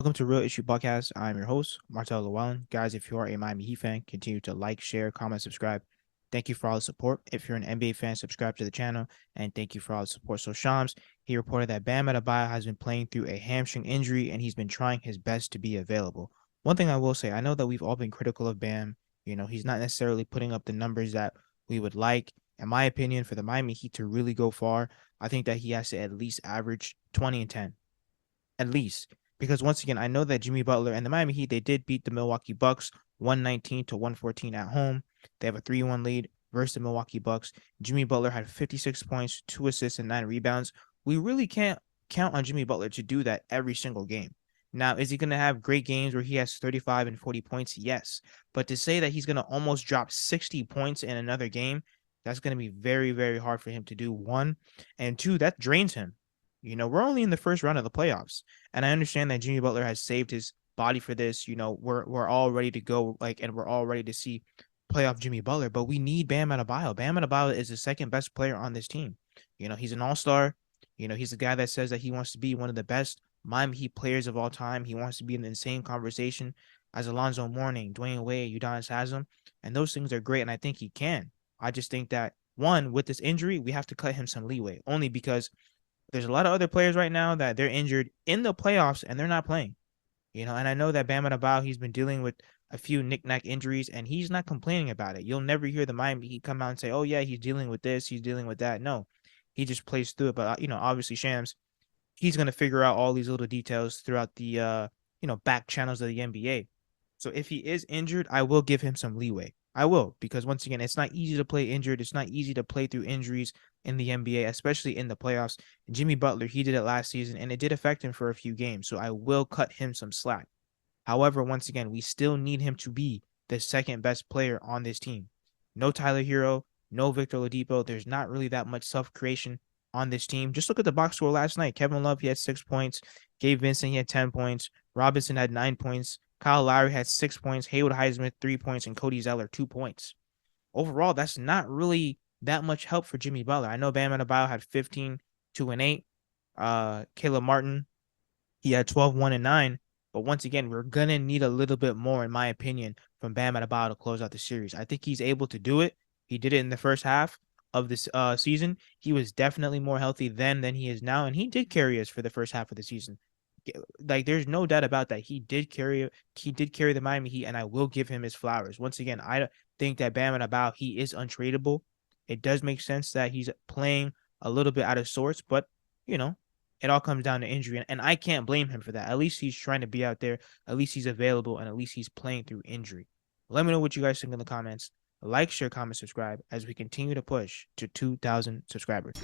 Welcome to Real Issue Podcast. I'm your host, Martel Llewellyn. Guys, if you are a Miami Heat fan, continue to like, share, comment, subscribe. Thank you for all the support. If you're an NBA fan, subscribe to the channel, and thank you for all the support. So Shams, he reported that Bam Adebayo has been playing through a hamstring injury, and he's been trying his best to be available. One thing I will say, I know that we've all been critical of Bam. He's not necessarily putting up the numbers that we would like. In my opinion, for the Miami Heat to really go far, I think that he has to at least average 20 and 10 at least. Because once again, I know that Jimmy Butler and the Miami Heat, they did beat the Milwaukee Bucks 119 to 114 at home. They have a 3-1 lead versus the Milwaukee Bucks. Jimmy Butler had 56 points, 2 assists, and 9 rebounds. We really can't count on Jimmy Butler to do that every single game. Now, is he going to have great games where he has 35 and 40 points? Yes. But to say that he's going to almost drop 60 points in another game, that's going to be very, very hard for him to do. One. And two, that drains him. We're only in the first round of the playoffs. And I understand that Jimmy Butler has saved his body for this. We're all ready to go, and we're all ready to see playoff Jimmy Butler, but we need Bam Adebayo. Bam Adebayo is the second best player on this team. He's an all-star. He's a guy that says that he wants to be one of the best Miami Heat players of all time. He wants to be in the same conversation as Alonzo Mourning, Dwayne Wade, Udonis Haslem, and those things are great, and I think he can. I just think that, one, with this injury, we have to cut him some leeway, only because there's a lot of other players right now that they're injured in the playoffs and they're not playing. And I know that Bam Adebayo, he's been dealing with a few knick-knack injuries, and he's not complaining about it. You'll never hear the Miami Heat come out and say, oh, yeah, he's dealing with this, he's dealing with that. No, he just plays through it. But, obviously, Shams, he's going to figure out all these little details throughout the, back channels of the NBA. So if he is injured, I will give him some leeway. I will, because once again, it's not easy to play injured. It's not easy to play through injuries in the NBA, especially in the playoffs. And Jimmy Butler, he did it last season, and it did affect him for a few games. So I will cut him some slack. However, once again, we still need him to be the second best player on this team. No Tyler Hero, no Victor Oladipo. There's not really that much self creation on this team. Just look at the box score last night. Kevin Love, he had 6 points. Gabe Vincent, he had 10 points. Robinson had 9 points. Kyle Lowry had 6 points. Haywood Highsmith, 3 points. And Cody Zeller, 2 points. Overall, that's not really that much help for Jimmy Butler. I know Bam Adebayo had 15, 2 and 8. Caleb Martin, he had 12, 1 and 9. But once again, we're going to need a little bit more, in my opinion, from Bam Adebayo to close out the series. I think he's able to do it. He did it in the first half of this season. He was definitely more healthy then than he is now, and he did carry us for the first half of the season. Like, there's no doubt about that. He did carry the Miami Heat, and I will give him his flowers. Once again, I think that Bam Adebayo, he is untradeable. It does make sense that he's playing a little bit out of sorts, but you know, it all comes down to injury, and I can't blame him for that. At least he's trying to be out there. At least he's available, and at least he's playing through injury. Let me know what you guys think in the comments. Like, share, comment, subscribe as we continue to push to 2,000 subscribers.